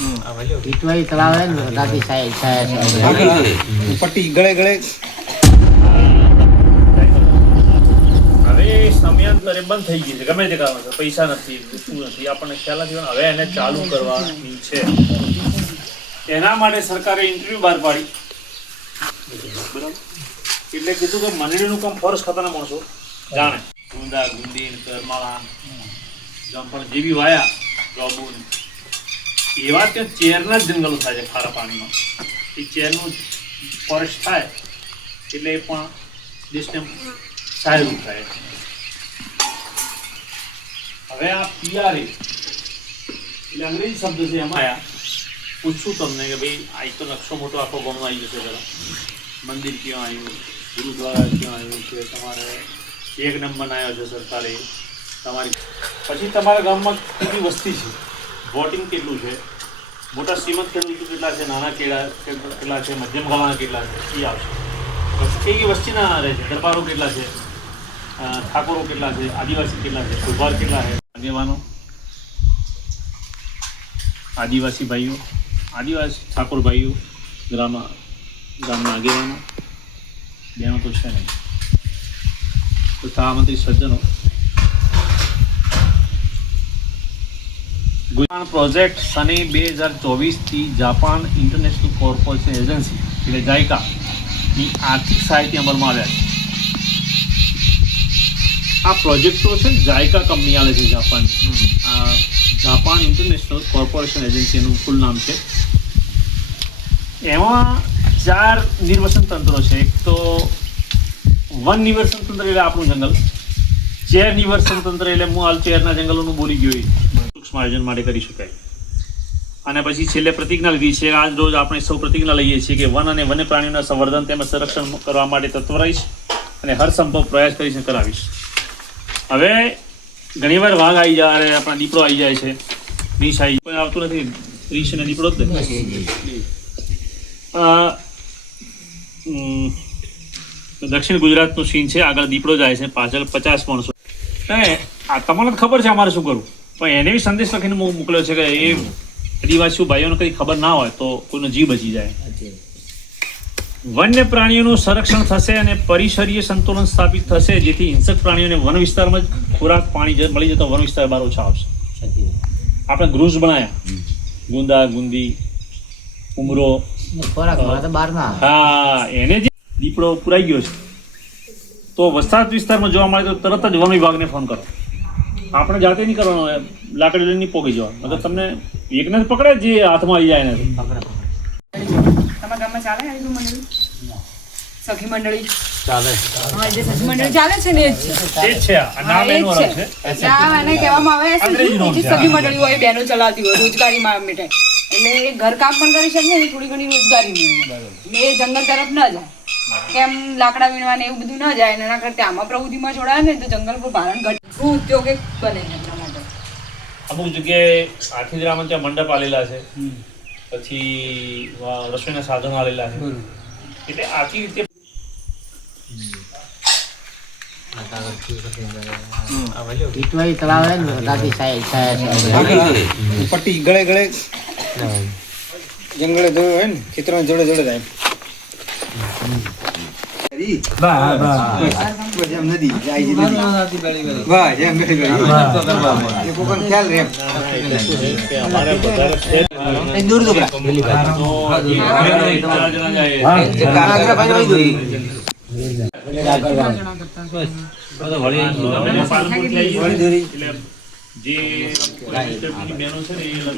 ટીટવાઈ તળાવ હે ને દાદી સાહેબ સાહેબ પટ્ટી ગળે ગળે. હવે સમયાંતરે બંધ થઈ ગઈ છે ગમે તે પૈસા નથી આપણને ખ્યાલ નથી હવે એને ચાલુ કરવાની છે. એના માટે સરકારે ઇન્ટરવ્યુ બહાર પાડી. બરાબર? એટલે કીધું કે મંડળીનું કામ ફોરેસ્ટ ખાતાના માણસો જાણે. ગુંદા ગુંદી કરમાળા જમપણ જે બી વાયા જોબુ એવા ત્યાં ચેરના જ જંગલો થાય છે ખારા પાણીમાં. એ ચેરનું ફોરેસ્ટ થાય, એટલે પણ દેશને સારું થાય. હવે આ પીઆરએ એટલે અંગ્રેજી શબ્દ છે એમાં આયા. પૂછું તમને કે ભાઈ આ તો નકશો મોટો આખો ગણો આવી જશે પેલા મંદિર ક્યાં આવ્યું ગુરુદ્વારા ક્યાં આવ્યું કે તમારે એક નંબર આવ્યો છે સરકારે. તમારી પછી તમારા ગામમાં કેટલી વસ્તી છે? વોટિંગ કેટલું છે? મોટા શ્રીમંત ખેડૂતો કેટલા છે? નાના કેળા કેટલા છે? મધ્યમ ગામના કેટલા છે? એ આવશે. કઈ વસ્તીના રહે છે. દરબારો કેટલા છે? ઠાકોરો કેટલા છે? આદિવાસી કેટલા છે? કુંભાર કેટલા છે? આગેવાનો. આદિવાસી ભાઈઓ. આદિવાસી ઠાકોર ભાઈઓ. ગ્રામ ગામના આગેવાનો. બહેનો તો છે નહીં. તો સહમંત્રી સજ્જનો. ગુજરાત પ્રોજેક્ટ સને બે હજાર ચોવીસથી જાપાન ઇન્ટરનેશનલ કોર્પોરેશન એજન્સી એટલે જાયકાની આર્થિક સહાયથી અમલમાં આવ્યા છે. આ પ્રોજેક્ટો છે જાયકા કંપની આવે છે જાપાન જાપાન ઇન્ટરનેશનલ કોર્પોરેશન એજન્સીનું ફૂલ નામ છે. એમાં ચાર નિર્વસન તંત્રો છે. એક તો વન નિવર્સન તંત્ર એટલે આપણું જંગલ. ચેર નિવર્સન તંત્ર એટલે હું હાલ ચેરના જંગલોનું બોલી ગયો સૂક્ષ્મ આયોજન માટે કરી શકાય. અને પછી છેલ્લે પ્રતિજ્ઞા લીધી છે આજ રોજ આપણે સૌ પ્રતિજ્ઞા લઈએ છીએ કે વન અને વન્ય પ્રાણીઓના સંવર્ધન તેમજ સંરક્ષણ કરવા માટે તત્વ રહીશ અને હર સંભવ પ્રયાસ કરીશ અને કરાવીશ. હવે ઘણીવાર વાઘ આવી જાય અરે આપણા દીપડો આવી જાય છે. રીંછ આવી કોઈ આવતું નથી. રીંછ અને દીપડો જ દક્ષિણ ગુજરાતનું સીન છે આગળ દીપડો જાય છે પાછળ પચાસ માણસો. અને આ તમને તો ખબર છે અમારે શું કરવું? પણ એને બી સંદેશ લખીને મોકલ્યો છે કે એ આદિવાસીઓ ભાઈઓને કઈ ખબર ના હોય તો કોઈનો જીવ બચી જાય. વન્ય પ્રાણીઓનું સંરક્ષણ થશે અને પરિસરીય સંતુલન સ્થાપિત થશે જેથી હિંસક પ્રાણીઓને વન વિસ્તારમાં જ ખોરાક પાણી મળી જતો વન વિસ્તાર બહાર ઓછા આવશે. આપણે ગ્રુઝ બનાયા. ગુંદા ગુંદી ઉમરો. હા એને જે દીપડો પુરાઈ ગયો છે. તો વરસાદ વિસ્તારમાં જોવા મળે તો તરત જ વન વિભાગને ફોન કરો. આપણે જાતે નહીં કરવાનો. લાકડી લઈને નહીં પોગી જવા મતલબ તમને એકને જ પકડે જે હાથમાં આવી જાય ને તમારા ગામમાં ચાલે આ મંડળી? સખી મંડળી? ચાલે. હા જે સખી મંડળી ચાલે છે ને એ જ છે. એ જ છે આ હા, નામ એનું અલગ છે. છે એને કહેવામાં આવે છે અંગ્રેજી નામ જે છે. સખી મંડળી હોય બહેનો ચલાવતી હોય રોજગારીમાં માટે. એટલે એ ઘરકામ પણ કરી શકે ને થોડી ઘણી રોજગારી એ જંગલ તરફ ન જાય. કેમ લાકડા વીણવા ને એવું બધું ન જાય એના કરતા આમાં પ્રવૃત્તિમાં જોડાય ને તો જંગલ પર ભારણ ઘટે. શું ઉદ્યોગ એક બને એમના માટે. અમુક જગ્યાએ આખીજરામાં ત્યાં મંડપ આલેલા છે. પછી રસોઈના સાધનો આલેલા છે. એટલે આખી રીતે પટ્ટી ગળે ગળે જંગલે જોયું હોય ને ખેતરમાં જોડે જોડે થાય બસ એમ નદી જાય છે નદી. બસ એમ ગળી ગળી. એ કોકનો ખ્યાલ રહે. અમારે વધારે એ દૂર દૂર આગળ ભાઈ ભાઈ દૂર. છીએ. એટલે જે બહેનો છે ને એ